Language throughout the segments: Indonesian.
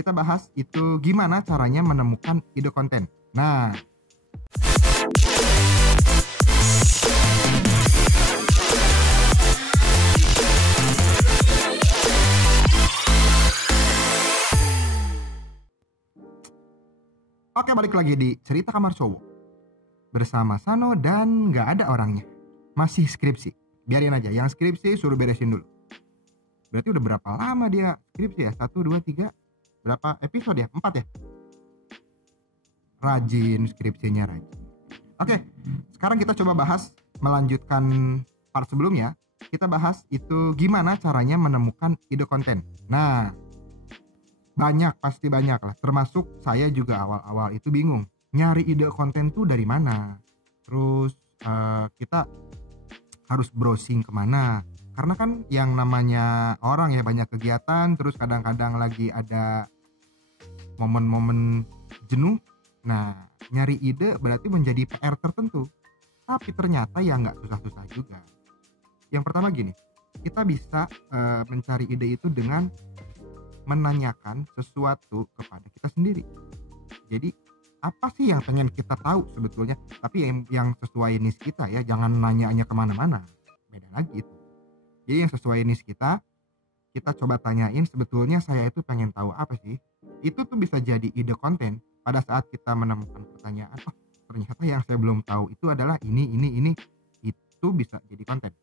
kita bahas itu gimana caranya menemukan ide konten. Nah, oke, balik lagi di Cerita Kamar Cowok bersama Sano dan nggak ada orangnya. Masih skripsi. Biarin aja, yang skripsi suruh beresin dulu. Berarti udah berapa lama dia skripsi ya? 1, 2, 3. Berapa episode ya? 4 ya? Rajin skripsinya, rajin. Oke, sekarang kita coba bahas, melanjutkan part sebelumnya. Kita bahas itu gimana caranya menemukan ide konten. Nah, pasti banyak lah. Termasuk saya juga awal-awal itu bingung. Nyari ide konten tuh dari mana? Terus kita harus browsing kemana? Karena kan yang namanya orang ya banyak kegiatan, terus kadang-kadang lagi ada momen-momen jenuh. Nah, nyari ide berarti menjadi PR tertentu. Tapi ternyata ya nggak susah-susah juga. Yang pertama gini, kita bisa mencari ide itu dengan menanyakan sesuatu kepada kita sendiri. Jadi apa sih yang pengen kita tahu sebetulnya? Tapi yang sesuai niche kita ya, jangan nanya kemana-mana. Beda lagi itu. Jadi yang sesuai niche kita coba tanyain sebetulnya saya itu pengen tahu apa sih. Itu tuh bisa jadi ide konten pada saat kita menemukan pertanyaan. Oh, ternyata yang saya belum tahu itu adalah ini. Itu bisa jadi konten.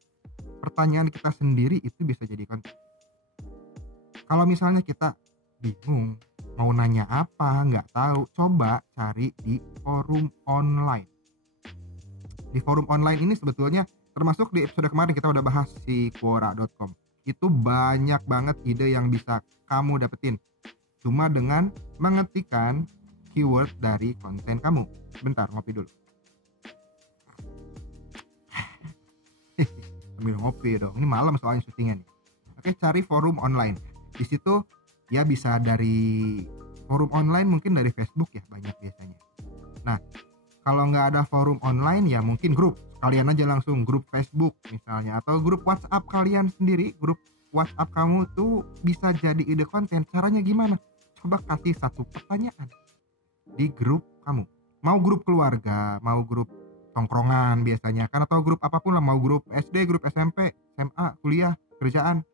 Pertanyaan kita sendiri itu bisa jadi konten. Kalau misalnya kita bingung mau nanya apa, nggak tahu, coba cari di forum online. Di forum online ini sebetulnya termasuk di episode kemarin kita udah bahas si Quora.com. Itu banyak banget ide yang bisa kamu dapetin cuma dengan mengetikkan keyword dari konten kamu. Bentar, ngopi dulu. Sambil ngopi dong. Ini malam soalnya syutingnya nih. Oke, cari forum online. Di situ ya bisa dari forum online, mungkin dari Facebook ya banyak biasanya. Nah, kalau nggak ada forum online ya mungkin grup. Kalian aja langsung grup Facebook misalnya, atau grup WhatsApp kalian sendiri. Grup WhatsApp kamu tuh bisa jadi ide konten. Caranya gimana? Coba kasih satu pertanyaan di grup kamu. Mau grup keluarga, mau grup tongkrongan biasanya kan, atau grup apapun lah, mau grup SD, grup SMP, SMA, kuliah, kerjaan.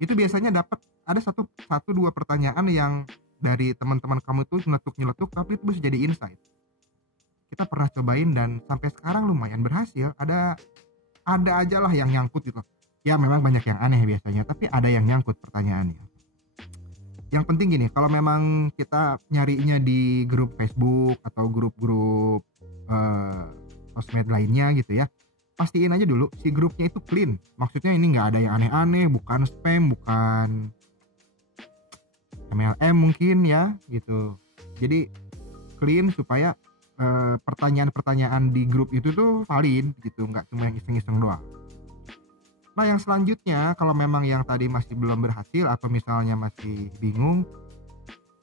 Itu biasanya dapat ada satu dua pertanyaan yang dari teman-teman kamu tuh nyeletuk, tapi itu bisa jadi insight. Kita pernah cobain dan sampai sekarang lumayan berhasil. Ada aja lah yang nyangkut gitu. Ya memang banyak yang aneh biasanya, tapi ada yang nyangkut pertanyaannya. Yang penting gini, kalau memang kita nyarinya di grup Facebook atau grup-grup sosmed lainnya gitu ya, pastiin aja dulu si grupnya itu clean. Maksudnya ini nggak ada yang aneh-aneh, bukan spam, bukan MLM mungkin ya gitu. Jadi clean supaya pertanyaan-pertanyaan di grup itu tuh valid gitu, nggak cuma yang iseng-iseng doang. Nah, yang selanjutnya kalau memang yang tadi masih belum berhasil atau misalnya masih bingung,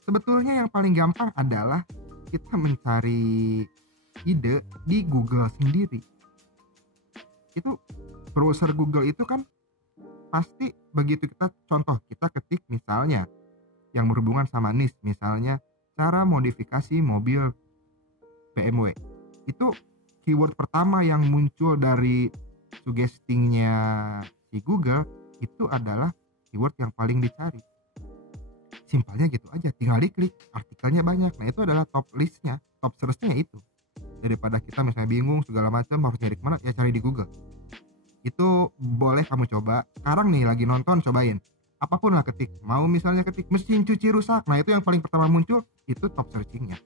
sebetulnya yang paling gampang adalah kita mencari ide di Google sendiri. Itu browser Google itu kan pasti begitu kita ketik misalnya yang berhubungan sama niche, misalnya cara modifikasi mobil BMW. Itu keyword pertama yang muncul dari suggestingnya si Google itu adalah keyword yang paling dicari. Simpelnya gitu aja, tinggal diklik, artikelnya banyak. Nah, itu adalah top listnya, top searchnya itu. Daripada kita misalnya bingung segala macam harus nyari kemana, ya cari di Google. Itu boleh kamu coba. Sekarang nih lagi nonton, cobain. Apapun lah ketik. Mau misalnya ketik mesin cuci rusak. Nah, itu yang paling pertama muncul, itu top searchingnya.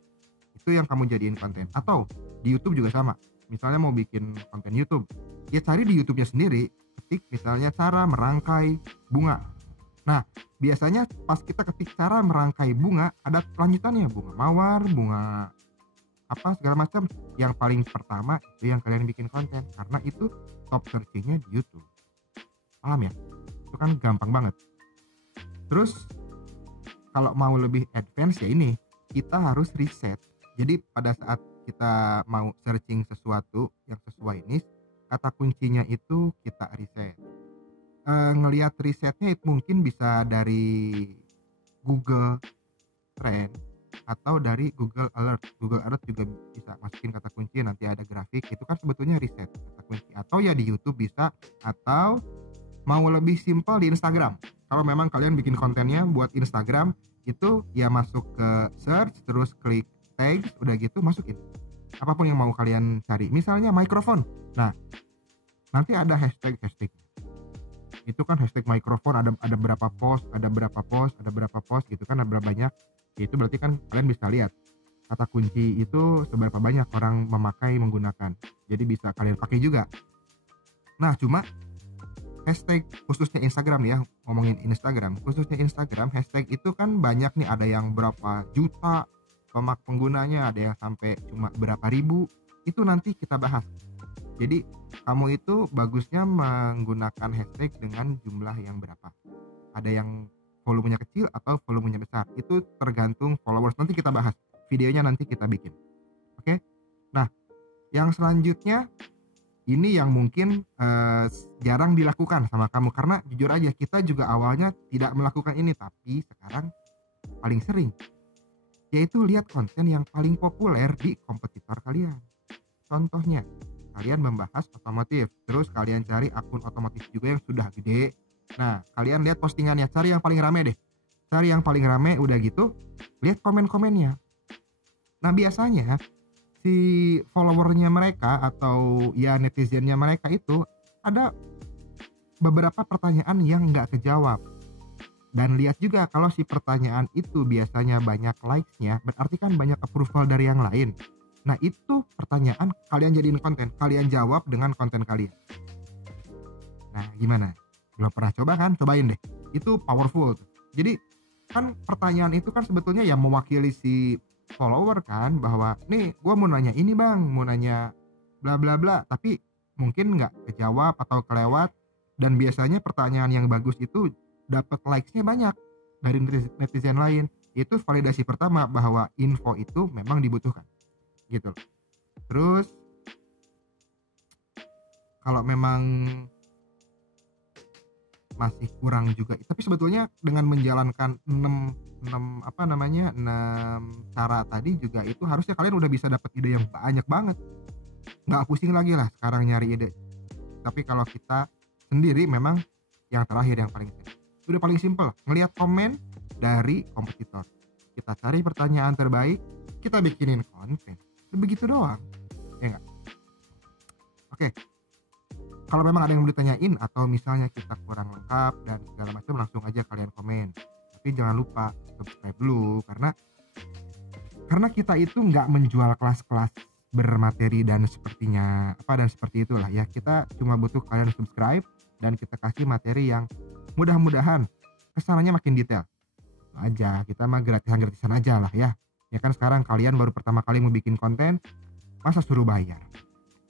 Itu yang kamu jadiin konten. Atau di YouTube juga sama. Misalnya mau bikin konten YouTube, ya cari di YouTube-nya sendiri. Ketik misalnya cara merangkai bunga. Nah, biasanya pas kita ketik cara merangkai bunga, ada lanjutannya, bunga mawar, bunga apa segala macam. Yang paling pertama itu yang kalian bikin konten, karena itu top searchingnya di YouTube. Paham ya? Itu kan gampang banget. Terus kalau mau lebih advance ya ini, kita harus riset. Jadi pada saat kita mau searching sesuatu yang sesuai niche, kata kuncinya itu kita riset. Ngelihat risetnya itu mungkin bisa dari Google, trend atau dari Google Alert. Google Alert juga bisa masukin kata kunci, nanti ada grafik, itu kan sebetulnya riset kata kunci. Atau ya di YouTube bisa, atau mau lebih simpel di Instagram. Kalau memang kalian bikin kontennya buat Instagram, itu ya masuk ke search, terus klik tags, udah gitu masukin apapun yang mau kalian cari. Misalnya mikrofon. Nah, nanti ada hashtag itu kan hashtag mikrofon, ada berapa post, ada berapa post gitu kan, ada berapa banyak. Itu berarti kan kalian bisa lihat kata kunci itu seberapa banyak orang menggunakan. Jadi bisa kalian pakai juga. Nah, cuma hashtag khususnya Instagram nih ya, ngomongin Instagram, khususnya Instagram, hashtag itu kan banyak nih, ada yang berapa juta penggunanya, ada yang sampai cuma berapa ribu. Itu nanti kita bahas. Jadi kamu itu bagusnya menggunakan hashtag dengan jumlah yang berapa. Ada yang volumenya kecil atau volumenya besar, itu tergantung followers. Nanti kita bahas, videonya nanti kita bikin. Oke? Nah, yang selanjutnya ini yang mungkin jarang dilakukan sama kamu, karena jujur aja kita juga awalnya tidak melakukan ini, tapi sekarang paling sering, yaitu lihat konten yang paling populer di kompetitor kalian. Contohnya, kalian membahas otomotif, terus kalian cari akun otomotif juga yang sudah gede. Nah, kalian lihat postingannya, cari yang paling rame deh. Cari yang paling rame, udah gitu, lihat komen-komennya. Nah, biasanya si followernya mereka atau ya netizennya mereka itu ada beberapa pertanyaan yang nggak kejawab. Dan lihat juga kalau si pertanyaan itu biasanya banyak likes-nya, berarti kan banyak approval dari yang lain. Nah, itu pertanyaan kalian jadiin konten, kalian jawab dengan konten kalian. Nah, gimana? Belum pernah coba kan? Cobain deh. Itu powerful. Jadi kan pertanyaan itu kan sebetulnya ya mewakili si follower kan, bahwa nih gue mau nanya ini bang, mau nanya bla bla bla, tapi mungkin nggak kejawab atau kelewat. Dan biasanya pertanyaan yang bagus itu dapat likes-nya banyak dari netizen lain. Itu validasi pertama bahwa info itu memang dibutuhkan gitu. Terus kalau memang masih kurang juga, tapi sebetulnya dengan menjalankan 6 cara tadi juga, itu harusnya kalian udah bisa dapat ide yang banyak banget, nggak pusing lagi lah sekarang nyari ide. Tapi kalau kita sendiri, memang yang terakhir yang paling udah paling simpel, ngelihat komen dari kompetitor, kita cari pertanyaan terbaik, kita bikinin konten, begitu doang, ya nggak? Oke. Kalau memang ada yang mau ditanyain atau misalnya kita kurang lengkap dan segala macam, langsung aja kalian komen. Tapi jangan lupa subscribe dulu, karena kita itu nggak menjual kelas-kelas bermateri dan seperti itulah ya. Kita cuma butuh kalian subscribe dan kita kasih materi yang mudah-mudahan kesananya makin detail. Itu aja, kita mah gratisan aja lah ya. Ya kan sekarang kalian baru pertama kali mau bikin konten, masa suruh bayar?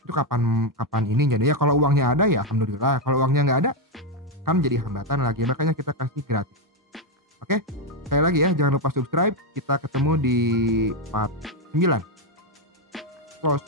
Itu kapan ini jadi ya. Kalau uangnya ada ya alhamdulillah, kalau uangnya nggak ada kan jadi hambatan lagi, makanya kita kasih gratis. Oke, sekali lagi ya, jangan lupa subscribe. Kita ketemu di part 9. Close.